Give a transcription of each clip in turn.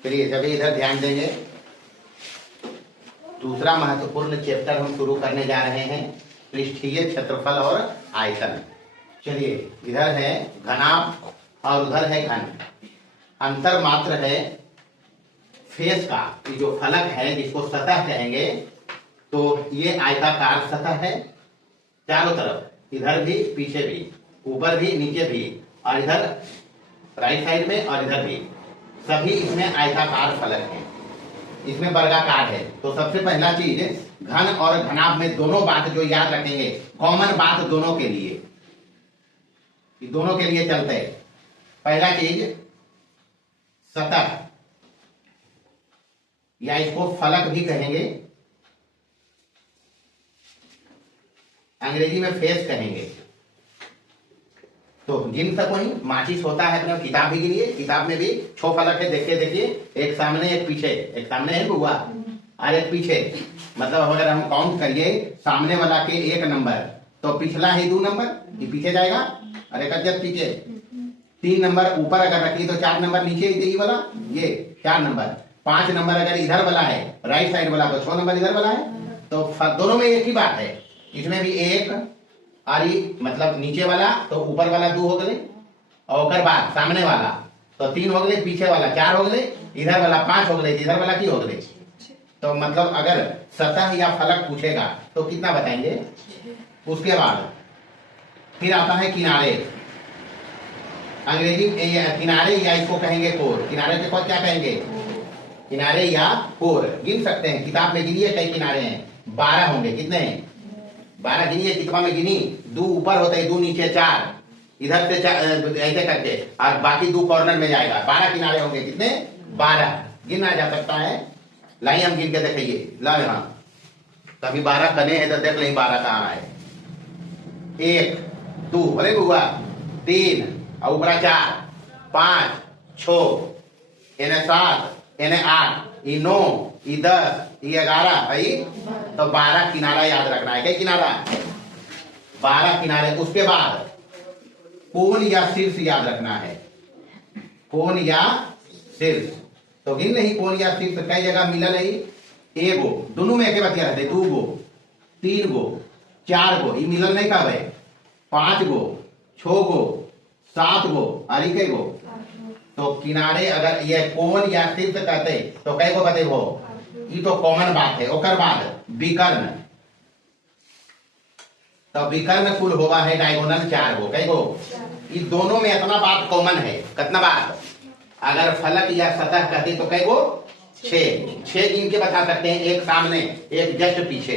चलिए सभी इधर ध्यान देंगे। दूसरा महत्वपूर्ण चैप्टर हम शुरू करने जा रहे हैं, पृष्ठीय क्षेत्रफल और आयतन। चलिए, इधर है घनाभ और उधर है घन। अंतर मात्र है फेस का, ये जो फलक है जिसको सतह कहेंगे, तो ये आयताकार सतह है चारों तरफ, इधर भी पीछे भी, ऊपर भी नीचे भी, और इधर राइट साइड में और इधर भी, सभी इसमें आयताकार फलक है, इसमें वर्गाकार है। तो सबसे पहला चीज घन और घनाभ में दोनों बात जो याद रखेंगे, कॉमन बात दोनों के लिए, दोनों के लिए चलते है। पहला चीज सतह, या इसको फलक भी कहेंगे, अंग्रेजी में फेस कहेंगे। तो गिन सको ही, माचिस होता है अपने किताब भी गिनिए, किताब में भी 6 फलक है, देखिए एक सामने एक पीछे, एक सामने है हुआ और एक पीछे। मतलब अगर हम काउंट करिए सामने वाला के 1 नंबर, तो पिछला है 2 नंबर, ये पीछे जाएगा, और एक जब पीछे 3 नंबर ऊपर अगर रखिए तो 4 नंबर नीचे ये वाला, ये 4 नंबर। 5 नंबर अगर इधर वाला है राइट साइड वाला, तो 6 नंबर इधर वाला है। तो दोनों में एक ही बात है, इसमें भी 1 और मतलब नीचे वाला तो ऊपर वाला 2 हो गए, और बाद सामने वाला तो 3 हो गए, पीछे वाला 4 हो गए, इधर वाला 5 हो गए, इधर वाला की हो गए। तो मतलब अगर सतह या फलक पूछेगा तो कितना बताएंगे। उसके बाद फिर आता है किनारे, अंग्रेजी किनारे, या इसको कहेंगे कोर। किनारे के बाद क्या कहेंगे, किनारे या कोर। गिन सकते हैं, किताब में गिनिए कई किनारे हैं, 12 होंगे। कितने हैं, 12 गिनिए, किताब में गिनी। 2 ऊपर होते हैं, 2 नीचे, 4 इधर से, ऐसे करके, और बाकी 2 कॉर्नर में जाएगा। 12 किनारे होंगे, कितने, 12 गिना जा सकता है। लाइए हम गिन के दिखाइए, ला यहाँ कभी 12 कने हैं तो देख लें 12 कहाँ है। 1 2 बोले हुआ, 3 और ऊपर 4 5 6 इन्हें 7 इन्हें 8 ये 9 ये 10 ये 11 भाई, तो 12 किनारा याद रखना है। क्या किनारा, 12 किनारे। उसके बाद कोण या शीर्ष याद रखना है, कोण या शीर्ष। तो गिन नहीं, कोण या शीर्ष कई जगह मिला नहीं। 1 गो, दोनों में एक बात याद रखते, 2 गो 3 गो 4 गो, ये मिलन नहीं कब है। 5 गो 6 गो 7 गो और कई गो। तो किनारे अगर ये कोण या शीर्ष कहते तो कई को बते हो, ये तो कॉमन बात है। ओकर बाद विकर्ण, तो विकर्ण कुल होगा है डायगोनल 4 गो, कई गो। ये दोनों में इतना बात कॉमन है, कितना बात। अगर फलक या सतह कहते तो कई गो, 6 गिन के बता सकते हैं, एक सामने एक जस्ट पीछे।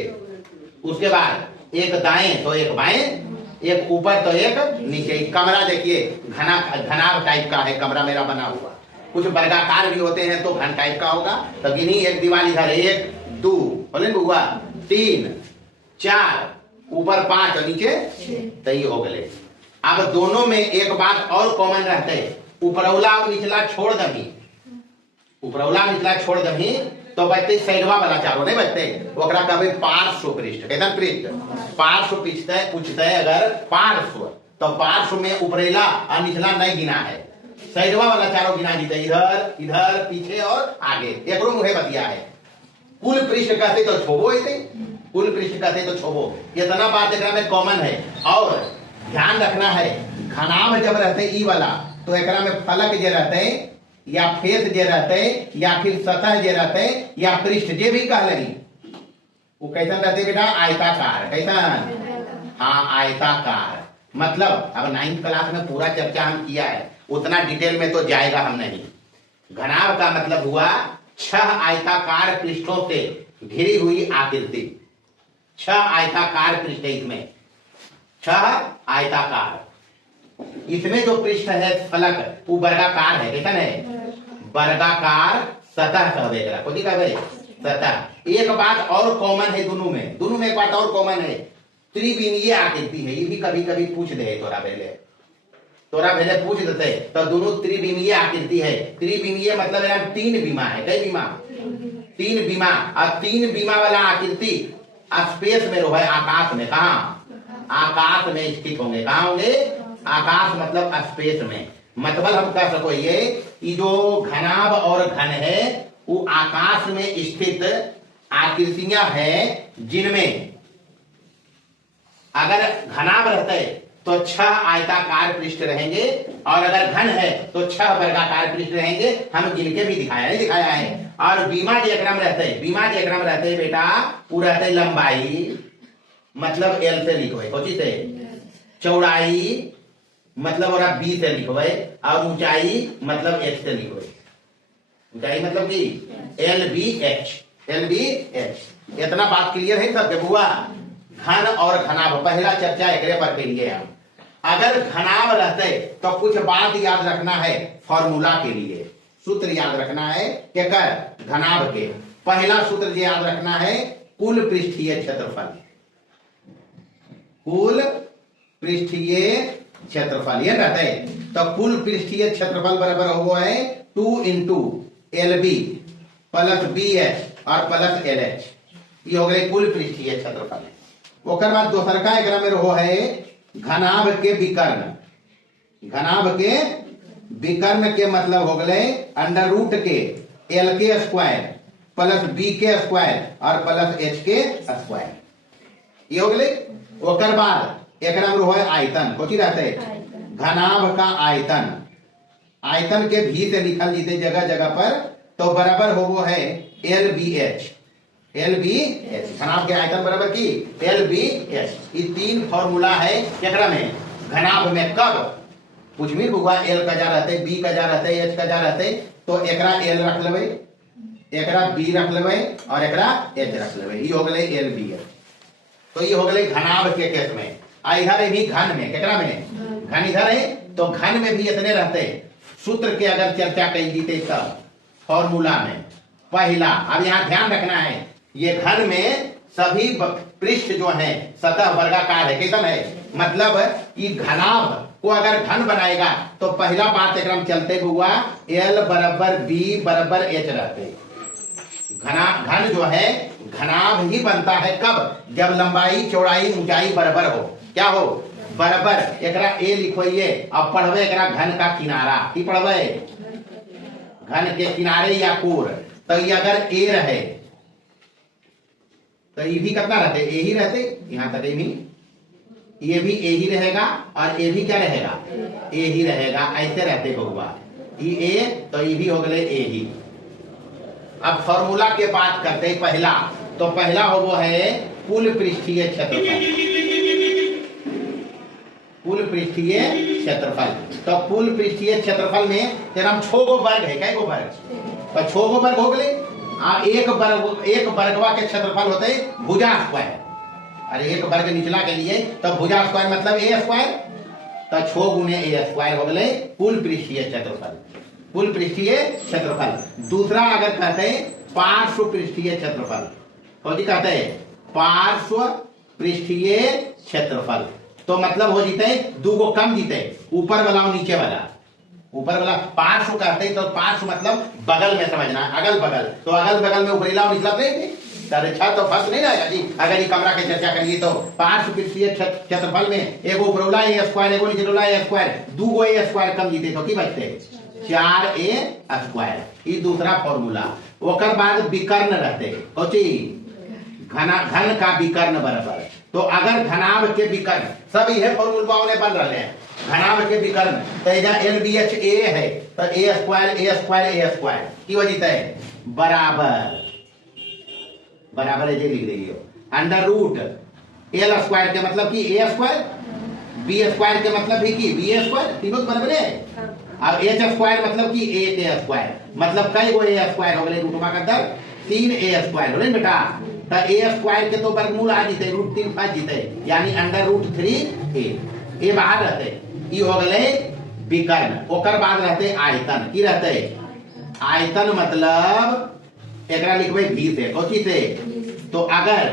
उसके बाद एक दाएं तो एक बाएं, एक ऊपर तो एक नीचे। कमरा देखिए घनाभ टाइप का है कमरा मेरा बना हुआ, कुछ वर्गाकार भी होते हैं तो घन टाइप का होगा। तो गिनी, एक दीवार इधर 1 2 बोले हुआ, 3 4 ऊपर 5 और नीचे 6, तो ये हो गए। अब दोनों में एक बात और कॉमन रहते, ऊपरौला और निचला छोड़ दही, ऊपरौला निचला छोड़ दही, तो बचते साइडवा वाला चारों नहीं बचते, ओकरा कहबे पार्श्व पृष्ठ। कैसा पृष्ठ, पार्श्व पूछते अगर पार्श्व, तो पार्श्व में ऊपरेला और निचला नहीं गिना है, साइडवा वाला चारों गिना जीते, इधर इधर पीछे और आगे। एक मुहे बतिया है। कुल पृष्ठ कहते तो छोबो, कुल पृष्ठ कहते तो छोबो। इतना बात एकरा में कॉमन है। और ध्यान रखना है, घनाभ जब रहते ई वाला, तो एकरा में फलक जे रहते, या फेस जे रहते, या फिर सतह जे रहते, या पृष्ठ जे भी कह लगी, वो कैसा रहते बेटा, आयताकार। कैसा, हाँ आयताकार। मतलब अब 9th क्लास में पूरा चर्चा हम किया है, उतना डिटेल में तो जाएगा हम नहीं। घनाभ का मतलब हुआ 6 आयताकार पृष्ठों से घिरी हुई आकृति। 6 आयताकार पृष्ठ, इसमें 6 आयताकार। इसमें जो पृष्ठ है फलक वो वर्गाकार है। कैसा है, वर्गाकार सतह कहवे, सतह। एक बात और कॉमन है दोनों में एक बात और कॉमन है, त्रिविमीय आकृति है। ये भी कभी कभी पूछ दे, तोरा पहले पूछ देते, तो दोनों त्रिविमीय आकृति है। त्रिविमीय मतलब 3 बीमा है। कई बीमा, 3 बीमा। और 3 बीमा वाला आकृति स्पेस में है, आकाश में। कहा, आकाश में स्थित होंगे। कहा होंगे, आकाश मतलब स्पेस में। मतलब हम कह सको ये कि जो घनाभ और घन है वो आकाश में स्थित आकृतियां हैं जिनमें अगर घनाभ रहते तो 6 आयताकार पृष्ठ रहेंगे और अगर घन है तो 6 वर्गाकार पृष्ठ रहेंगे। हम गिनके भी नहीं दिखाया है। और बीमा डायग्राम रहते बेटा वो रहते लंबाई मतलब L से लिखो कोची से, चौड़ाई मतलब और B से लिखो और ऊंचाई मतलब H से लिखो। ऊंचाई मतलब कि LBH। इतना बात क्लियर है सबके बुआ। घन और घनाभ पहला चर्चा एकरे पर करिए हम। अगर घनाभ रहते तो कुछ बात याद रखना है फॉर्मूला के लिए, सूत्र याद रखना है क्या कर घनाभ के। पहला सूत्र जो याद रखना है कुल पृष्ठीय क्षेत्रफल। कुल पृष्ठीय क्षेत्रफल ये रहता है तो कुल पृष्ठीय क्षेत्रफल बराबर हुआ है 2 इंटू LB प्लस BH और प्लस LH। ये हो गए कुल पृष्ठीय क्षेत्रफल। ओकर बाद दोसर का एकरा में रहो है घनाभ के विकर्ण। घनाभ के विकर्ण के मतलब हो गए अंडर रूट के L के स्क्वायर प्लस B के स्क्वायर और प्लस H के स्क्वायर। ये हो गए। ओकर बाद एकरा में रहो है आयतन। कोची रहते घनाभ का आयतन। आयतन के भी से लिखल जीते जगह जगह पर तो बराबर हो वो है LBH। घनाभ के आयतन बराबर की LBH। ये 3 फॉर्मूला है केकरा में घनाभ में। कब कुछ भी बुआ L का जा रहते, B का जा रहते, H का जा रहते तो एकरा L रख लेवे, एकरा B रख लेवे और एकरा H रख लेवे। ये हो गए LBH। तो ये हो गए घनाभ के केस में। इधर भी घन में केकरा में घन इधर है तो घन में भी इतने रहते। सूत्र के अगर चर्चा कही जीते तब फॉर्मूला में पहला, अब यहाँ ध्यान रखना है ये घन में सभी पृष्ठ जो है सतह वर्गाकार है। कैसा है मतलब ये घनाभ को अगर घन बनाएगा तो पहला बात एकदम चलते हुआ L बराबर B बराबर H रहते। घन जो है घनाभ ही बनता है कब जब लंबाई चौड़ाई ऊंचाई बराबर हो। क्या हो बराबर। एकरा A लिखोइए अब पढ़वे एकरा घन का किनारा की पढ़वे घन के किनारे या कोर। तो ये अगर A रहे तो ये भी कितना रहते A ही रहते। यहां तक ये भी A ही रहेगा और A भी क्या रहेगा A ही रहेगा। ऐसे रहते बउआ ये A तो ये भी हो गए A ही। अब फॉर्मूला के बात करते पहला तो पहला हो वो है कुल पृष्ठीय क्षेत्रफल। कुल पृष्ठीय क्षेत्रफल तो कुल पृष्ठीय क्षेत्रफल में तेरा 6 गो वर्ग है। कै गो वर्ग तो 6 गो वर्ग हो गए। एक वर्गवा के क्षेत्रफल होते भुजा स्क्वायर। अरे एक वर्ग निचला के लिए तो भुजा स्क्वायर मतलब A स्क्वायर तो 6 गुने A स्क्वायर हो गए कुल पृष्ठीय क्षेत्रफल। कुल पृष्ठीय क्षेत्रफल। दूसरा अगर कहते हैं पार्श्व पृष्ठीय क्षेत्रफल तो जी कहते हैं पार्श्व पृष्ठीय क्षेत्रफल तो मतलब हो जीते 2 गो कम जीते ऊपर वाला और नीचे वाला। ऊपर वाला पार्श्व कहते हैं तो पार्श्व मतलब बगल में समझना अगल बगल। तो अगल बगल में ऊपरीला और निचला प्लेट अच्छा तो फर्स्ट नहीं रहेगा जी। अगर ये कमरा की चर्चा करिए तो पार्श्व पृष्ठीय क्षेत्रफल में एगो ऊपरला A स्क्वायर एगो नीचला A स्क्वायर 2 गो A स्क्वायर कम जीते तो की बचते 4A स्क्वायर। ये दूसरा फॉर्मूला। ओकर बाद विकर्ण रहते कोची घन का विकर्ण बराबर। तो अगर घनाभ के विकर्ण सब यह फॉर्मूला ने बन रहे हैं। घनाभ के विकर्ण तो LBH A है तो A स्क्वायर की वजह है बराबर बराबर है लिख देंगे अंडर रूट L स्क्वायर के मतलब कि A स्क्वायर B स्क्वायर के मतलब भी कि B स्क्वायर तीनों बराबर है। अब H स्क्वायर मतलब कि A के स्क्वायर मतलब कई गो A स्क्वायर हो गए रूटमा का अंदर 3A स्क्वायर हो गए बेटा। तो A स्क्वायर के तो वर्गमूल आ जीते √3 5 जीते यानी अंडर रूट 3A। A बाहर रहते ये हो गए विकर्ण। ओकर बाद रहते आयतन की रहते आयतन मतलब एकरा लिखबे भी से कोची से। तो अगर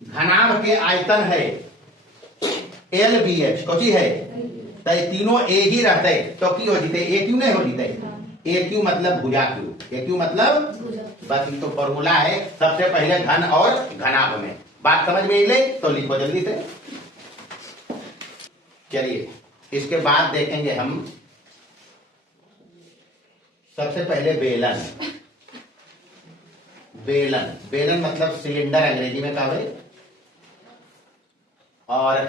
घनाभ के आयतन है LBH कोची है तो ये तीनों A ही रहते तो की हो जीते A क्यों नहीं हो जीते AQ मतलब भुजा क्यू। AQ मतलब बस ये तो फॉर्मूला है सबसे पहले घन और घनाभ में। बात समझ में ले तो लिखो जल्दी से। चलिए इसके बाद देखेंगे हम सबसे पहले बेलन। बेलन बेलन मतलब सिलेंडर अंग्रेजी में कहा है, और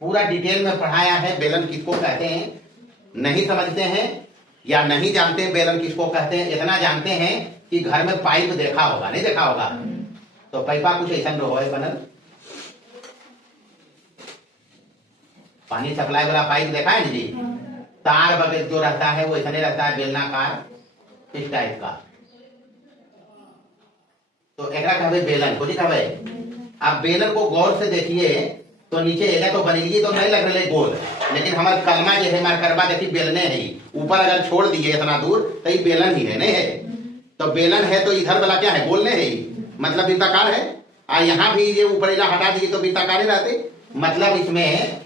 पूरा डिटेल में पढ़ाया है बेलन किसको कहते हैं। नहीं समझते हैं या नहीं जानते हैं बेलन किसको कहते हैं, इतना जानते हैं कि घर में पाइप देखा होगा, नहीं देखा होगा, तो पाइपा कुछ ऐसा रहो बनल, पानी सप्लाई वाला पाइप देखा है जी, तार बगैर जो रहता है वो ऐसा नहीं रहता है, बेलनाकार इस टाइप का, तो एकरा कहवे बेलन को जी कहवे। आप बेलन को गौर से देखिए तो नीचे एगा तो बनेगी तो नहीं लग रहे गोल, लेकिन हमारे कलमा जो है मारकरबा देखिए बेलने है, ऊपर अगर छोड़ दिए इतना दूर तो ये बेलन ही है, नहीं है, तो बेलन है तो इधर वाला क्या है, गोल नहीं है, मतलब वृत्ताकार है, और यहाँ भी ये ऊपर हटा दिए तो वृत्ताकार ही रहते, मतलब इसमें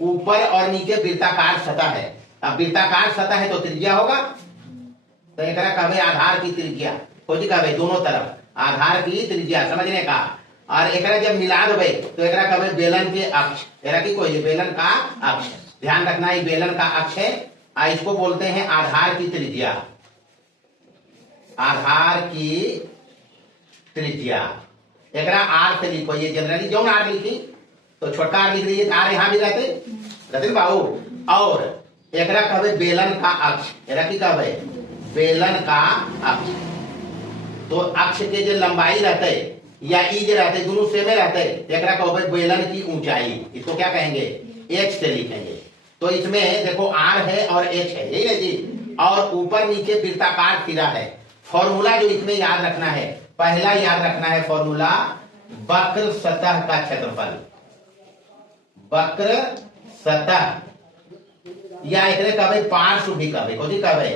ऊपर और नीचे वृत्ताकार सतह है। अब वृत्ताकार सतह है तो त्रिज्या होगा, तो एक कहवे आधार की त्रिज्या, खोजी कहवे दोनों तरफ आधार की त्रिज्या समझने का, और एक जब मिला देवे तो एक कहवे बेलन के अक्ष, एरा की कोई बेलन का अक्ष, ध्यान रखना ये बेलन का अक्ष है, इसको बोलते हैं आधार की त्रिज्या, आधार की त्रिज्या। एक आर से लिखो, ये जनरली जो आर लिखी तो छोटा आर लिख दीजिए, आर यहाँ भी रहते बाबू, और एक कहवे बेलन का अक्ष, एरा की कहवे बेलन का अक्ष, तो अक्ष के जो लंबाई रहते या ई जो रहते दोनों सेमे रहते, एक कहवे बेलन की ऊंचाई, इसको क्या कहेंगे, एच से लिखेंगे, तो इसमें देखो आर है और एच है, यही है जी, और ऊपर नीचे वृत्ताकार सिरा है। फॉर्मूला जो इसमें याद रखना है, पहला याद रखना है फॉर्मूला, वक्र सतह का क्षेत्रफल, वक्र सतह या एक कहवे पार्श्व भी कहवे, कौन कहवे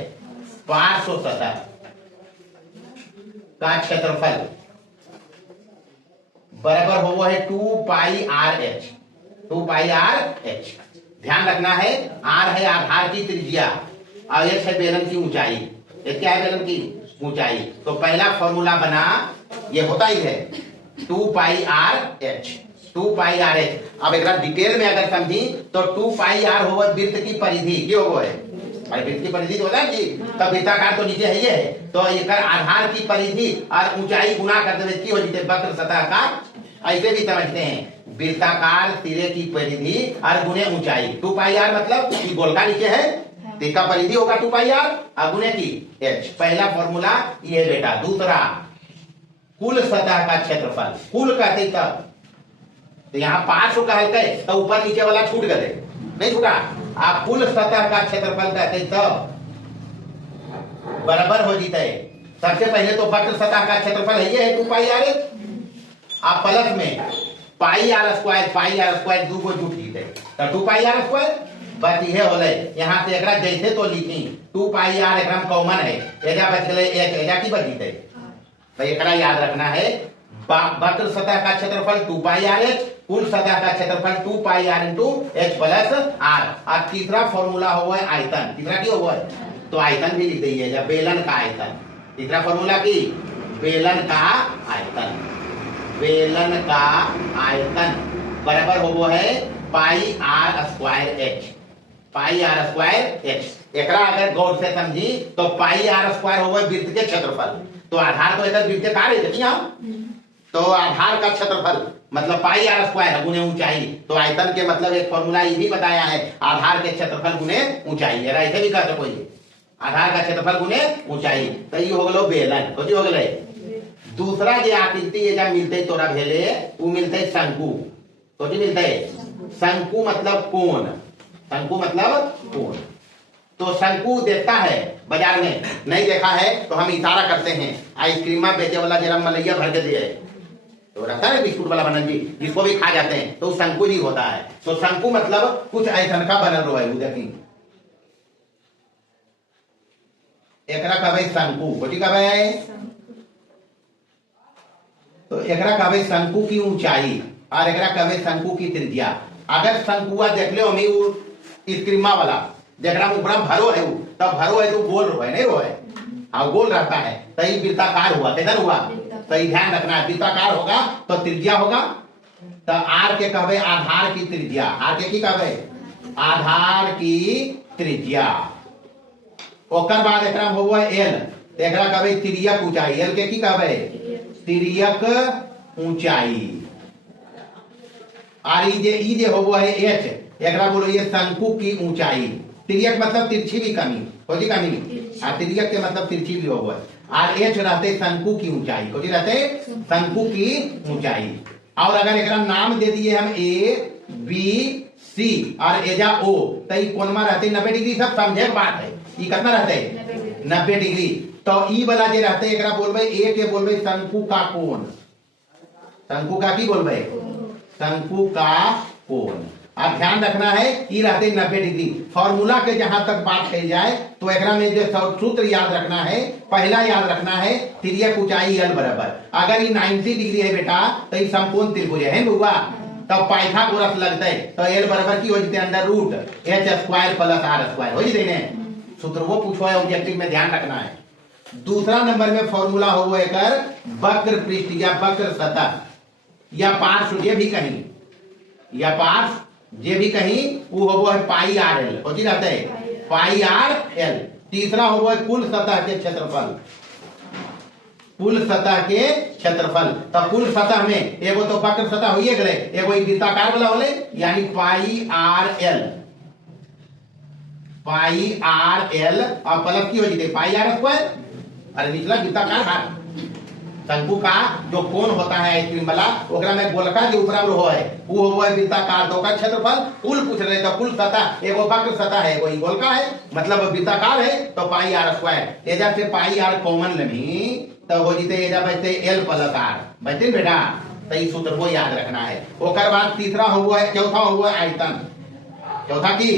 पार्श्व सतह का क्षेत्रफल बराबर हो है 2 pi R H, 2 pi R H. ध्यान रखना है आर है आधार की त्रिज्या और एच है बेलन की ऊंचाई, ये क्या है बेलन की ऊंचाई, तो पहला फॉर्मूला बना ये होता ही है 2 pi R H, 2 pi R H. अब एक डिटेल में अगर समझी तो 2 पाई आर हो वृत्त की परिधि, क्यों हो है वृत्त की परिधि तो होता है जी, तब वृत्ताकार तो नीचे है ये है, तो एक आधार की परिधि और ऊंचाई गुना कर देवे की हो जीते वक्र सतह का, ऐसे भी समझते हैं वृत्ताकार सिरे की परिधि और गुने ऊंचाई, 2 पाई आर मतलब कि गोलका नीचे है इसका परिधि होगा 2 पाई आर और गुने की एच, पहला फॉर्मूला ये बेटा। दूसरा कुल सतह का क्षेत्रफल, कुल कहते तब तो यहाँ पार्श्व कहते तो ऊपर नीचे वाला छूट गए, नहीं छूटा, आप कुल सतह का क्षेत्रफल कहते तब बराबर हो जीते, सबसे पहले तो वक्र सतह का क्षेत्रफल है ये है 2 पाई आर, आप प्लस में पाई आर स्क्वायर 2 को जुट जीते तो 2 पाई आर स्क्वायर बस ये होले। यहाँ से एकरा जैसे तो लिखी 2 पाई आर एकदम कॉमन है, एजा बच गए एक, एजा की बच जीते, तो एकरा याद रखना है वक्र सतह का क्षेत्रफल 2 पाई आर एच, कुल सतह का क्षेत्रफल 2 pi r into h plus r. और तीसरा फॉर्मूला हुआ है आयतन, तीसरा क्या हुआ है तो आयतन भी लिख दीजिए, जब बेलन का आयतन, तीसरा फॉर्मूला की बेलन का आयतन, बेलन का आयतन बराबर हो है pi r square h, pi r square h. एकरा अगर गौर से समझी तो पाई आर स्क्वायर हो वृत्त के क्षेत्रफल, तो आधार तो एक वृत्ताकार है देखिए हम, तो आधार का क्षेत्रफल मतलब पाई आर स्क्वायर गुने ऊंचाई, तो आयतन के मतलब एक फॉर्मूला ये भी बताया है आधार के क्षेत्रफल गुने ऊंचाई, ऐसे भी कर सको आधार का क्षेत्रफल गुने ऊंचाई, तो ये हो गलो बेलन, कथी हो गए। दूसरा जो आकृति ये मिलते तोरा भेले वो मिलते शंकु, कथी मिलते शंकु मतलब कोण, शंकु मतलब कोण, तो शंकु देखता है बाजार में, नहीं देखा है तो हम इशारा करते हैं, आइसक्रीम बेचे वाला जरा मलैया भर के दिए तो रहता है बिस्कुट वाला बनल जी, जिसको भी खा जाते हैं तो शंकु ही होता है, तो शंकु मतलब कुछ ऐसा का बनल रहा है, देखी एकरा कहवे शंकु, कथी कहवे तो एकरा कहवे शंकु की ऊंचाई और एकरा कहवे शंकु की त्रिज्या। अगर शंकुआ देख लो हमें वो स्क्रीमा वाला जरा ऊपर भरो है, तब भरो है तो गोल रोए नहीं रोए, हाँ गोल रहता है, सही वृत्ताकार हुआ, कैसा हुआ, सही ध्यान रखना है वृत्ताकार होगा तो त्रिज्या होगा, तो आर के कहवे आधार की त्रिज्या, आर के की कहवे आधार की त्रिज्या, ओकर बाद एकरा में होबो है एल, तो एकरा कहबे तिर्यक ऊंचाई। एल के की कहबे? तिर्यक ऊंचाई। और ई जे होबो है एच, एकरा बोलो ये शंकु की ऊंचाई। तिर्यक मतलब तिरछी भी कमी होती, कमी। और तिर्यक के मतलब तिरछी भी होबो है। और एच रहते शंकु की ऊंचाई, होती रहते शंकु की ऊंचाई। और अगर एकरा नाम दे दिए हम ए बी सी और एजा ओ, तो ई कोणमा रहते 90 डिग्री। सब समझे बात है। ई कितना रहते? 90 डिग्री। तो ई वाला जे रहते एकरा बोलबे ए के बोलबे शंकु का कोण। शंकु का की बोलबे? शंकु का कोण। अब ध्यान रखना है ई रहते 90 डिग्री। फॉर्मूला के जहां तक बात कही जाए तो एकरा में जो सूत्र याद रखना है, पहला याद रखना है तिर्यक ऊंचाई एल बराबर। अगर ई 90 डिग्री है बेटा तो ई समकोण त्रिभुज है बउआ। तब पाइथागोरस लगते तो एल बराबर की हो जते under root H square plus R square हो जते ने। सूत्र वो पूछो है ऑब्जेक्टिव में, ध्यान रखना है। दूसरा नंबर में फॉर्मूला हो एकर वक्र पृष्ठ या वक्र सतह या पार्श्व जे भी कहीं, या पार्श्व जे भी कहीं वो होबो है पाई आर एल, होती रहता है पाई आर एल। तीसरा होबो है कुल सतह के क्षेत्रफल, कुल सतह के क्षेत्रफल। तो कुल सतह में एगो तो वक्र सतह होइए गए, एगो ई वृत्ताकार वाला होले, यानी पाई आर एल, पाई आर एल और प्लस की हो जते पाई आर स्क्वायर। अरे निचला वृत्ताकार भाग शंकु का जो कोण होता है आइसक्रीम वाला, ओकरा में गोलका जो ऊपर हो है वो हो है वृत्ताकार। तो का क्षेत्रफल कुल पूछ रहे, तो कुल सतह एगो वक्र सतह है, एगो गोलका है, मतलब वृत्ताकार है, तो पाई आर स्क्वायर। एजा से पाई आर कॉमन लेनी तो हो जते एजा बचते एल प्लस आर, बचते बेटा। तो ई सूत्र वो याद रखना है। ओकर बाद तीसरा हुआ है, चौथा हुआ है आयतन। चौथा की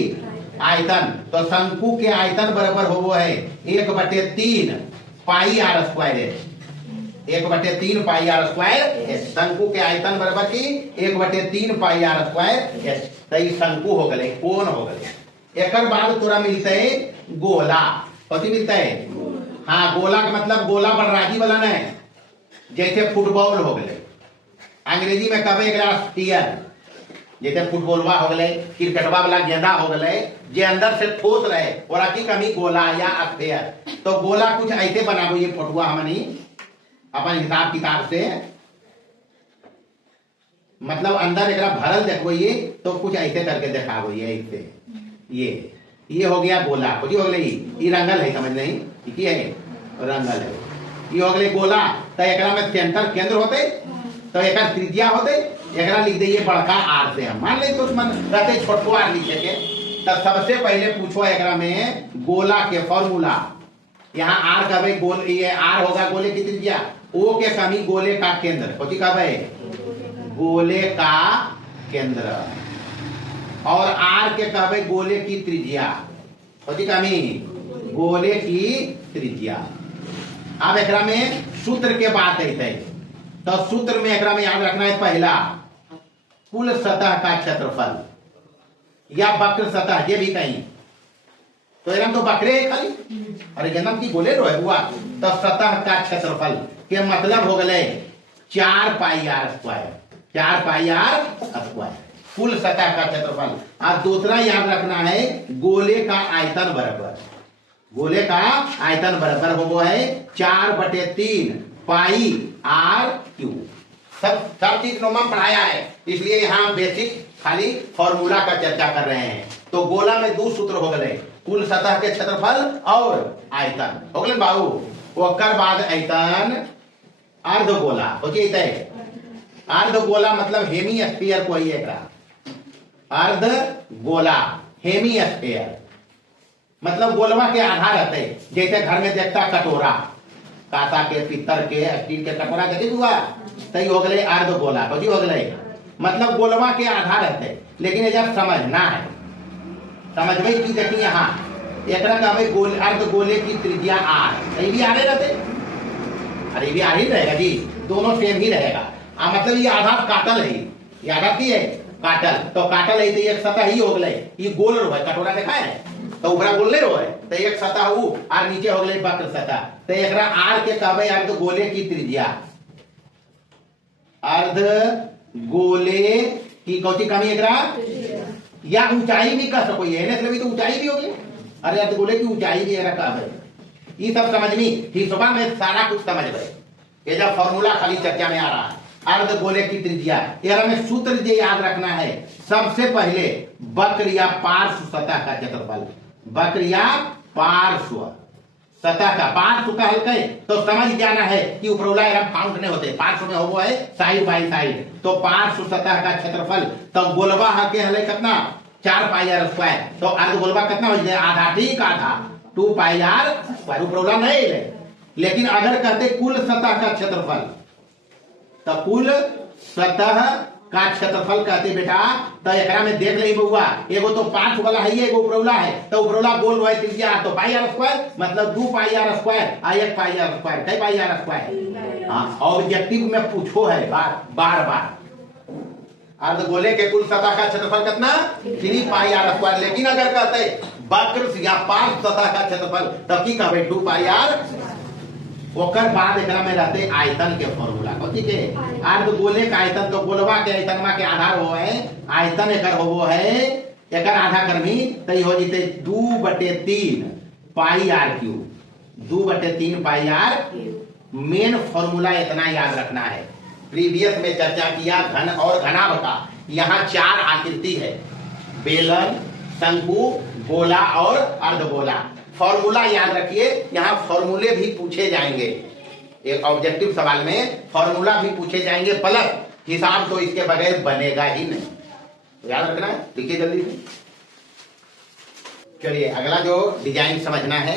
आयतन। तो शंकु के आयतन बराबर होबो है 1/3 पाई आर स्क्वायर है, 1/3 पाई आर स्क्वायर। शंकु के आयतन बराबर की 1/3 पाई आर स्क्वायर। तो ई शंकु हो गए, कोण हो गए। एक बाद तोरा मिलते गोला। कथी मिलता है? हाँ, गोला का मतलब गोला बलराजी वाला नहीं, जैसे फुटबॉल हो गए, अंग्रेजी में कहे एकरा स्फीयर। जैसे फुटबॉलवा हो गए, क्रिकेटवा वाला गेंदा हो गए, जे अंदर से ठोस रहे और की कमी गोला या स्फीयर। तो गोला कुछ ऐसे बनाबो, ये फोटुआ हमनी अपन हिसाब किताब से, मतलब अंदर एकरा भरल देखो ये, तो कुछ ऐसे करके दिखाबो ये ऐसे। ये हो गया गोला, कुछ हो गई ये रंगल है, समझ नहीं ठीक है, रंगल है। ये हो गए गोला। तो एकरा में सेंटर केंद्र होते, तो एक त्रिज्या होते, एकरा लिख दिए बड़का आर से। हम मान ले तो मन रहते छोटको आर लिखे के। तो सबसे पहले पूछो एकरा में गोला के फॉर्मूला। यहाँ आर कहबे गोल, ये आर होगा गोले की त्रिज्या, ओ के कमी गोले का केंद्र, कथी कहबे? गोले का केंद्र। और आर के कहबे गोले की त्रिज्या, कथी कमी? गोले की त्रिज्या। अब एकरा में सूत्र के बात है, तो सूत्र में एकरा में याद रखना है पहला कुल सतह का क्षेत्रफल या वक्र सतह ये भी कहीं, तो एकदम तो बकरे है खाली, अरे जन्म की बोले रो हुआ। तो सतह का क्षेत्रफल के मतलब हो गए 4 pi r square, 4 pi r square कुल सतह का क्षेत्रफल। और दूसरा याद रखना है गोले का आयतन बराबर, गोले का आयतन बराबर हो है 4/3 पाई आर क्यूब। सब चीज नोमा पढ़ाया है, इसलिए यहाँ बेसिक खाली फॉर्मूला का चर्चा कर रहे हैं। तो गोला में 2 सूत्र हो गए, कुल सतह के क्षेत्रफल और आयतन हो गए बाबू। ओकर बाद आयतन अर्धगोला हो जाते। अर्धगोला मतलब हेमी स्फीयर को ही एकरा अर्धगोला हेमी स्फीयर मतलब गोलवा के आधार रहते, जैसे घर में देखता कटोरा, कांसा के, पित्तर के, स्टील के कटोरा देखे हुआ, तई हो गए अर्धगोला, हो गए मतलब गोलवा के आधार रहते। लेकिन जब समझना है, समझबे की देखिए यहाँ एकरा कहबे गोल, अर्धगोले की त्रिज्या आर, ये भी आरे रहते, अरे भी आर ही रहेगा जी, दोनों सेम ही रहेगा। मतलब ये आधार काटल है, ये आधार की है काटल। तो काटल है तो एक सतह ही हो गए, ये गोल रो है, कटोरा देखा है तो ऊपर गोल नहीं रो है, तो एक सतह वो और नीचे हो गए वक्र सतह। तो एकरा आर के कहबे अर्धगोले की त्रिज्या, अर्धगोले की कौची कमी एकरा, या ऊंचाई भी कह सको, ये मतलब तो ऊंचाई भी होगी, अरे अर्धगोले की ऊंचाई भी रखा है, ये सब समझनी हिस्सा में सारा कुछ समझ गए। ये जब फॉर्मूला खाली चर्चा में आ रहा है, अर्धगोले की त्रिज्या, यार हमें सूत्र ये याद रखना है। सबसे पहले वक्र या पार्श्व सतह का क्षेत्रफल, वक्र या पार्श्व सतह का, पार्श्व का हल्के तो समझ जाना है कि उपरोला एवं फाउंट नहीं होते, पार्श्व में हो है साइड बाई साइड, तो पार्श्व सतह का क्षेत्रफल, तो गोलवा हके हले कितना 4 पाई आर स्क्वायर, तो अर्धगोलवा कितना हो जाए आधा, ठीक आधा 2 पाई आर स्क्वायर, उपरोला नहीं ले। लेकिन अगर कहते कुल सतह का क्षेत्रफल, तो कुल सतह का क्षेत्रफल कहते बेटा, तो एकरा में देख ले बउआ, एगो तो पार्श्व वाला है, एगो उपरौला है, तो उपरौला गोल है त्रिज्या, तो पाई आर स्क्वायर मतलब 2 पाई आर स्क्वायर आ 1 पाई आर स्क्वायर, कई पाई आर स्क्वायर। हाँ, ऑब्जेक्टिव में पूछो है बार अर्धगोले के कुल सतह का क्षेत्रफल कितना 3 पाई आर स्क्वायर। लेकिन अगर कहते वक्र या पार्श्व सतह का क्षेत्रफल, तब की कहबे 2 पाई आर। ओकर बाद एकरा में रहते आयतन के फॉर्मूला, ठीक है, अर्धगोले का आयतन, तो गोलवा के आयतनमा के आधार हो है आयतन, एकर होवो है एकर आधा करमी, तो हो जते 2/3 pi r cube, 2/3 pi r. Main formula इतना याद रखना है, प्रीवियस में चर्चा किया घन और घनाभ का। यहाँ 4 आकृति है, बेलन, शंकु, गोला और अर्धगोला। फॉर्मूला याद रखिए, यहाँ फॉर्मूले भी पूछे जाएंगे, एक ऑब्जेक्टिव सवाल में फॉर्मूला भी पूछे जाएंगे, प्लस हिसाब तो इसके बगैर बनेगा ही नहीं, तो याद रखना है। लिखिए जल्दी से। चलिए अगला जो डिजाइन समझना है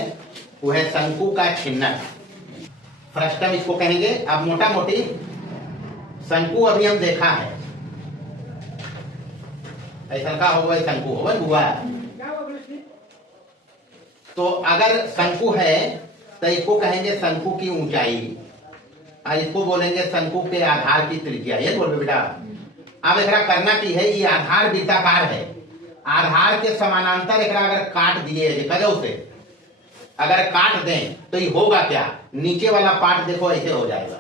वो है शंकु का छिन्नक, फ्रस्टम इसको कहेंगे। अब मोटा मोटी शंकु अभी हम देखा है, ऐसा का होगा शंकु होगा हुआ। तो अगर शंकु है तो इसको कहेंगे शंकु की ऊंचाई, और इसको बोलेंगे शंकु के आधार की त्रिज्या, ये बोल बेटा। अब एकरा करना की है, ये आधार वृत्ताकार है, आधार के समानांतर एकरा अगर काट दिए कजौ से अगर काट दें तो ये होगा क्या, नीचे वाला पार्ट देखो ऐसे हो जाएगा,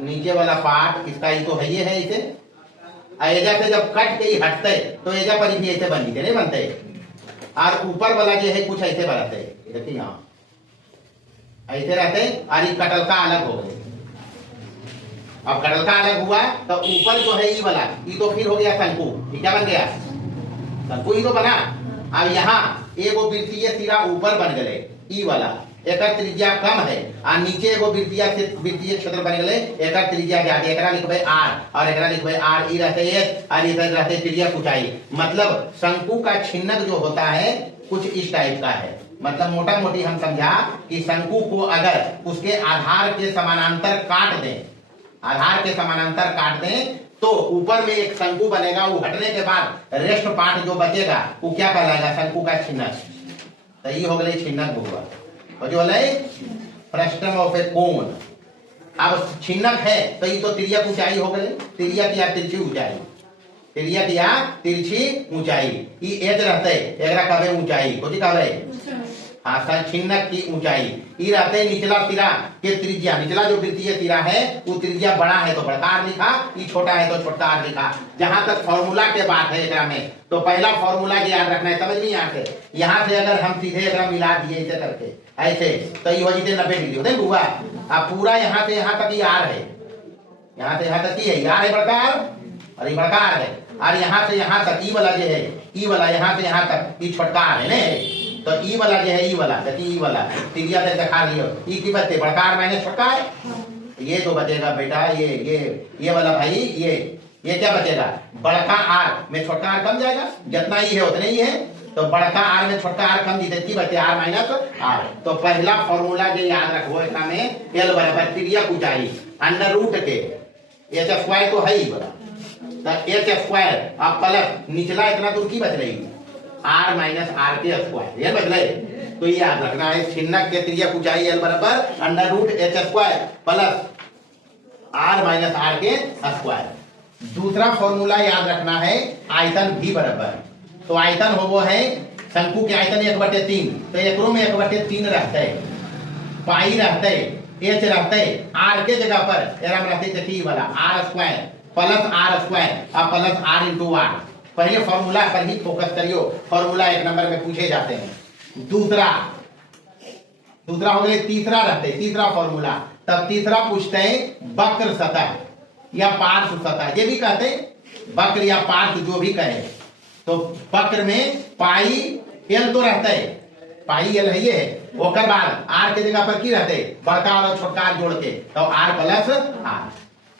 नीचे वाला पार्ट इसका ये तो है, ये है इसे, एजा से जब कट के ही हटते तो एजा पर ही ऐसे बन नहीं बनते, और ऊपर वाला जो है कुछ ऐसे बनाते, देखिए यहाँ ऐसे रहते, और ये कटल का अलग हो गए। अब कटल का अलग हुआ तो ऊपर जो है ये वाला, ये तो फिर हो गया शंकु, ये क्या बन गया शंकु, ये तो बना। अब यहाँ एगो वृत्तीय सिरा ऊपर बन गए, ई वाला एकर त्रिज्या कम है, और नीचे एगो वृत्तीय क्षेत्र बन गए, एकर त्रिज्या जाके एकरा लिखबे आर, और एकरा लिखबे आर, ई रहते एच, और इधर रहते त्रिज्या ऊंचाई। मतलब शंकु का छिन्नक जो होता है कुछ इस टाइप का है। मतलब मोटा मोटी हम समझा कि शंकु को अगर उसके आधार के समानांतर काट दें, आधार के समानांतर काट दें तो ऊपर में एक शंकु बनेगा, वो हटने के बाद रेस्ट पार्ट जो बचेगा वो क्या कहलाएगा, शंकु का छिन्नक। तो ये हो गए छिन्नक हुआ, और जो है फ्रस्टम ऑफ ए कोन। अब छिन्नक है तो ये तो तिर्यक ऊंचाई हो गई, तिर्यक या तिरछी ऊंचाई, तिर्यक या तिरछी ऊंचाई, ये एच रहते एकरा कहबे ऊंचाई, कोची कहबे हाँ छिन्नक की ऊंचाई। ये रहते निचला सिरा के त्रिज्या, निचला जो वृत्तीय सिरा है वो त्रिज्या बड़ा है तो बड़का आर लिखा, ये छोटा है तो छोटा आर लिखा। जहां तक फॉर्मूला के बात है एकरा में, तो पहला फॉर्मूला याद रखना है, समझ नहीं यहाँ से, यहाँ से अगर हम सीधे एकरा मिला दिए ऐसे करके ऐसे, तो ये हो जाते 90 डिग्री होते हुआ। अब पूरा यहाँ से यहाँ तक ये आर है, यहाँ से यहाँ तक ये आर है बड़का आर, और ये बड़का आर है, और यहाँ से यहाँ तक ई वाला जो है, ई वाला यहाँ से यहाँ तक ये छोटका आर है न, तो ई वाला जो है, ई वाला देखिए, ई वाला तिरिया से दिखा लियो, ई की बचते बड़का आर माइनस छोटका है, ये तो बचेगा बेटा ये वाला भाई, ये क्या बचेगा, बड़का आर में छोटका आर कम जाएगा, जितना ही है उतने ही है, तो बड़का आर में छोटका आर कम जीते की बचे आर माइनस आर। तो पहला फॉर्मूला जो याद रखो इसका में एल बराबर तिरियक ऊंचाई अंडर रूट के एच स्क्वायर तो है ही बड़ा, तो एच स्क्वायर अब प्लस निचला इतना दूर की बच रही आर माइनस आर के स्क्वायर, ये बदले। तो ये याद रखना है, छिन्नक के त्रिज्या ऊंचाई एल बराबर under root H square plus R minus R के स्क्वायर। दूसरा फॉर्मूला याद रखना है आयतन भी बराबर, तो आयतन हो वो है शंकु के आयतन 1/3, तो एकरो में 1/3 रहते, पाई रहते, एच रहते, आर के जगह पर एरम रहते देखिए वाला R square plus R square और प्लस आर इंटू आर। पहले फॉर्मूला पर ही फोकस करियो, फॉर्मूला 1 नंबर में पूछे जाते हैं। दूसरा दूसरा हो गया, तीसरा रहते, तीसरा फॉर्मूला। तब तीसरा पूछते हैं वक्र सतह या पार्श्व सतह, ये भी कहते वक्र या पार्श्व जो भी कहे। तो वक्र में पाई एल तो रहता है, पाई एल है ये, ओकर बाद आर के जगह पर की रहते बड़का और छोटका जोड़ के, तो आर प्लस आर,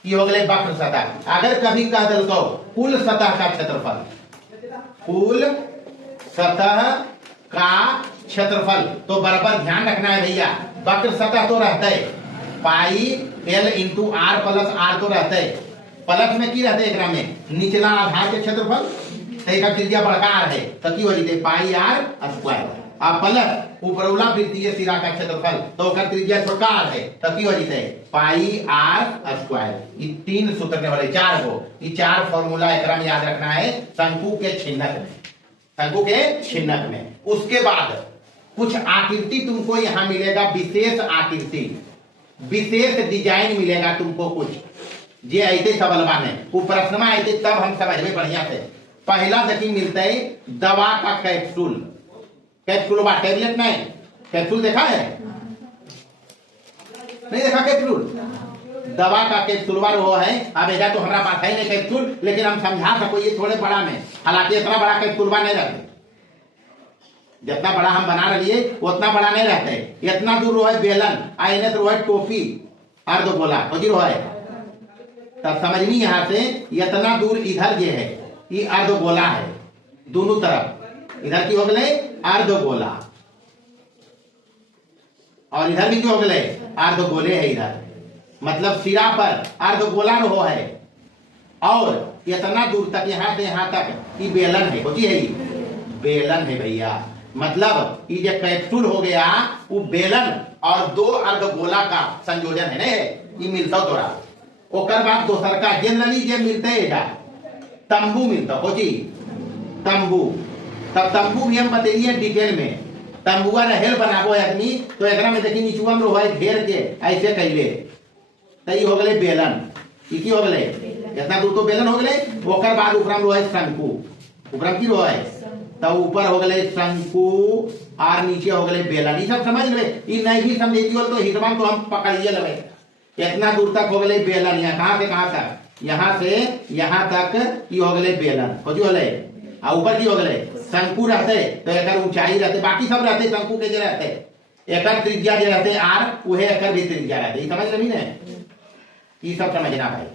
ये हो गए वक्र सतह। अगर कभी कह दल तो कुल सतह का क्षेत्रफल, कुल सतह का क्षेत्रफल, तो बराबर ध्यान रखना है भैया, वक्र सतह तो रहता है pi L into R plus R तो रहता है, प्लस में की रहते एक में निचला आधार के क्षेत्रफल, तो त्रिज्या बड़का आर है तो की हो जाते पाई आर स्क्वायर, अब प्लस उपरौला वृत्तीय सिरा का क्षेत्रफल, तो त्रिज्या छोटका आर है तो की हो जाते पाई आर स्क्वायर। ये तीन सूत्र ने वाले चार को, ये चार फॉर्मूला एक में याद रखना है शंकु के छिन्नक में, शंकु के छिन्नक में। उसके बाद कुछ आकृति तुमको यहां मिलेगा, विशेष आकृति, विशेष डिजाइन मिलेगा तुमको कुछ, जे ऐसे सबलवा में वो प्रश्न में ऐसे तब हम समझ बढ़िया से। पहला देखिए मिलता है दवा का कैप्सूल, कैप्सूल बा टेबलेट नहीं, कैप्सूल देखा है नहीं देखा कैप्सूल, दवा का कैप्सूल वो है। अब ऐसा तो हमारा पास है नहीं कैप्सूल, लेकिन हम समझा सको ये थोड़े बड़ा में, हालांकि इतना बड़ा कैप्सूल नहीं रहते, जितना बड़ा हम बना रही उतना बड़ा नहीं रहता है। इतना दूर रोहे बेलन, आईने से रोहे टोपी अर्ध गोला रोहे, तब समझनी यहां से इतना दूर इधर ये है, ये अर्ध गोला है दोनों तरफ, इधर की हो गए अर्ध गोला और इधर भी जो हो गए अर्ध गोले है इधर, मतलब सिरा पर अर्ध गोला रहो है, और इतना दूर तक यहां से यहां तक ये बेलन है, होती है बेलन है भैया। मतलब ये जो कैप्सूल हो गया वो बेलन और दो अर्ध गोला का संयोजन है ना, ये मिलता थोड़ा। ओकर बाद दोसर का जनरली जे मिलते है तंबू मिलता हो जी, तंबू, तब तंबू भी हम बताइए डिटेल में। तंबुआ रहेल बनाबो आदमी तो एक में देखी नीचुआ में रोहे घेर के ऐसे कैले, तो ये हो गए बेलन, ये की हो गए इतना दूर तो बेलन हो गए। ओकर बाद ऊपर में रोहे शंकु, ऊपर की रोहे तो ऊपर हो गए शंकु और नीचे हो गए बेलन, ये सब समझ ले। ये नहीं भी समझिए तो हिटवा तो हम पकड़िए लगे, इतना दूर तक हो गए बेलन, यहाँ कहां से कहां तक, यहां से यहां तक ये हो गए बेलन, हो जो है ऊपर की हो गए शंकु रहते, तो एक ऊंचाई रहते, बाकी सब रहते शंकु के जो रहते, एक त्रिज्या जो रहते आर वह एक भी त्रिज्या रहते, ये समझ रही है, ये सब समझना भाई।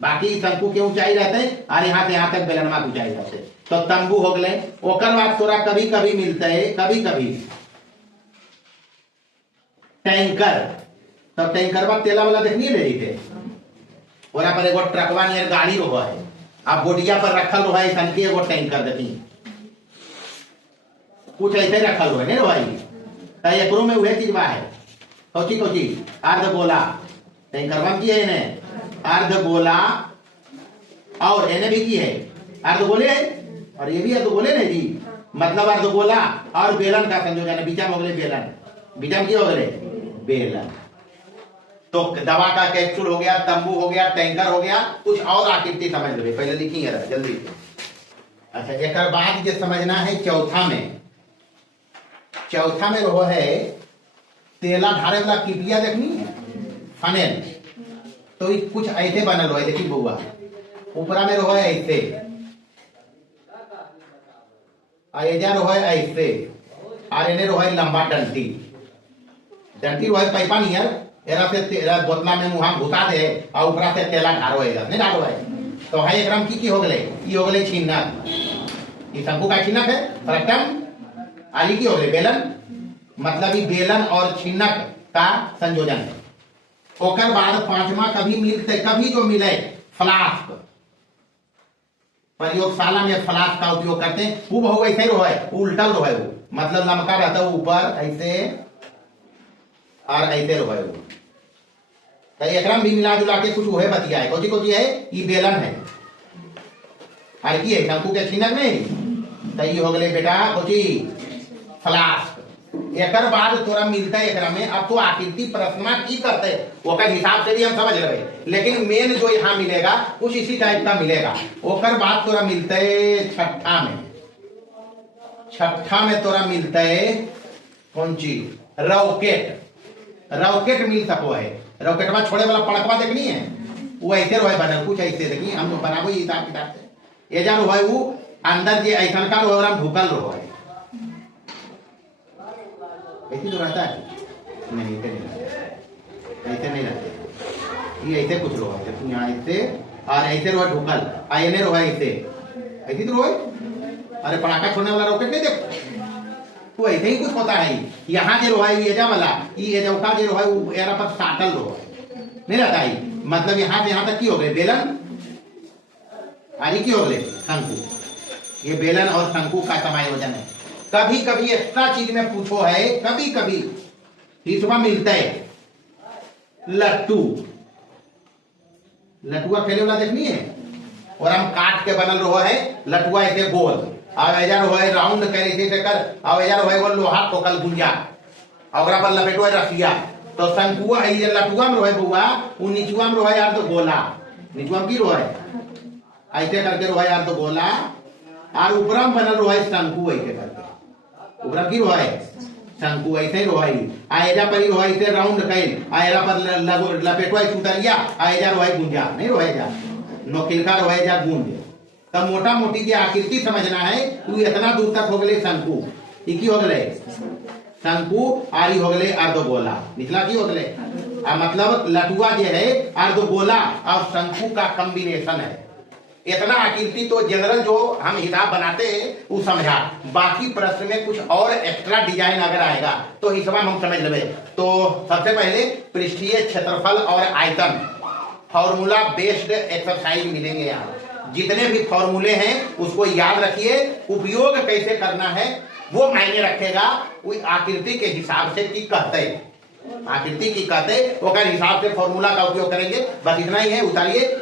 बाकी शंकु के ऊंचाई रहते और यहाँ से यहाँ तक बेलनमा ऊंचाई रहते, तो तंबू हो गए। ओकर बाद थोड़ा कभी कभी मिलता है, कभी कभी टैंकर, तो टैंकर बाद तेला वाला देखनी ले रही थे, और पर एगो ट्रकवा नियर गाड़ी रहो है, अब बोडिया पर रखल रहो है सन के एगो टैंकर देखी, कुछ ऐसे रखल रहो है भाई, तो एकरो में वह चीज है, कोची कोची अर्ध गोला, टैंकर बन की है ने अर्ध गोला, और एने भी की है अर्ध गोले है, और ये भी अर्ध गोले नहीं जी, मतलब अर्ध गोला और बेलन का संयोजन है, बीचा में हो गए बेलन, बीचा में की हो गए बेलन। तो दवा का कैप्सूल हो गया, तंबू हो गया, टैंकर हो गया, कुछ और आकृति समझ लो पहले लिखी है जल्दी। अच्छा एक बाद जो समझना है चौथा में, चौथा में रहो है तेला ढारे वाला किटिया देखनी है फनेल, तो कुछ ऐसे बनल है देखी बउआ, ऊपरा में रहो है ऐसे, एजा रहो है ऐसे, और इन्हें रहो है लंबा डंटी, डंटी रहो है पैपा नियर, एरा से तेरा बोतला में मुहा घुसा दे और ऊपरा से तेला ढारो है, नहीं ढारो है, तो है एकराम की हो गए, ये हो गए छिन्नक, ये शंकु का छिन्नक है, प्रथम आली की हो गए बेलन, मतलब ये बेलन और छिन्नक का संयोजन है। ओकर बाद पांचवा कभी मिलते, कभी जो मिले फ्लास्क, प्रयोगशाला में फ्लास्क का उपयोग करते हैं, वो बहु ऐसे रहो है, उल्टल रहो है, वो मतलब लमका रहता है ऊपर ऐसे और ऐसे रहो है, तो एकराम भी मिला जुला के कुछ वो है बतिया है, कोची कोची है, ये बेलन है, और की है शंकु के छिन्नक नहीं, तो ये हो गए बेटा कोची फ्लास्क। एक बाद थोड़ा मिलता है एकरा में, अब तो आकृति प्रश्न की करते ओकर हिसाब से भी हम समझ रहे, लेकिन मेन जो यहाँ मिलेगा कुछ इसी टाइप का मिलेगा। ओकर बाद थोड़ा मिलता है छठा में, छठा में तोरा मिलता है कौन चीज, रॉकेट। रॉकेट मिल सको है। रॉकेटवा छोड़े वाला पड़कवा देखनी है, वो ऐसे रहे बनल, कुछ ऐसे देखनी हम बनाबो हिसाब किताब से। ये जान रहे वो अंदर जे ऐसा का रहे ढुकल रहे, ऐसे तो रहता है नहीं, ऐसे नहीं रहते, ये ऐसे कुछ रहे तू यहाँ ऐसे और ऐसे रहे ढुकल, आयने रहे ऐसे तो रहे। अरे पटाखा छोड़ने वाला रॉकेट नहीं देखो, तो ऐसे ही कुछ होता है। यहाँ जो रोहाई एजा वाला ये एजौका जो रोहाई वो एरा पर साटल रोहाई नहीं रहता है, मतलब यहाँ से यहाँ तक की हो गए बेलन, आगे की हो गए शंकु। ये बेलन और शंकु का समायोजन है। कभी कभी एक्स्ट्रा चीज में पूछो है, कभी कभी इसमें मिलता है लट्टू। लट्टुआ खेले वाला देखनी है, और हम काट के बनल रहो है लट्टुआ ऐसे गोल, अब एजा रहो है राउंड करे से कर, अब एजा रहो है वो लोहा ठोकल गुंजा, और पर लपेटो है रसिया। तो शंकुआ ये लट्टुआ में रहे बुआ, वो निचुआ में रहे यार तो गोला, निचुआ में की रहे ऐसे करके रहे यार तो गोला, और ऊपर में बनल रहे शंकु ऐसे करके, ऊपर की रहे शंकु ऐसे रहे, आयजा पर रहे ऐसे राउंड कैल, आयरा पर लपेटो है सुतरिया, आयजा रहे गुंजा नहीं रहे जा नोकिलका रहे जा गुंज। तब मोटा मोटी जो आकृति समझना है तू इतना दूर तक हो गए शंकु, की हो गए शंकु, आरी हो गए अर्धगोला, निचला की हो गए मतलब लटुआ जो है अर्धगोला और शंकु का कॉम्बिनेशन है। इतना आकृति तो जनरल जो हम हिसाब बनाते हैं वो समझा, बाकी प्रश्न में कुछ और एक्स्ट्रा डिजाइन अगर आएगा तो हिसाब हम समझ लेंगे। तो सबसे पहले पृष्ठीय क्षेत्रफल और आयतन फॉर्मूला बेस्ड एक्सरसाइज मिलेंगे यहाँ। जितने भी फॉर्मूले हैं उसको याद रखिए, उपयोग कैसे करना है वो मायने रखेगा। वो आकृति के हिसाब से की कहते, आकृति की कहते वो हिसाब से फॉर्मूला का उपयोग करेंगे। बस इतना ही है, उतारिए।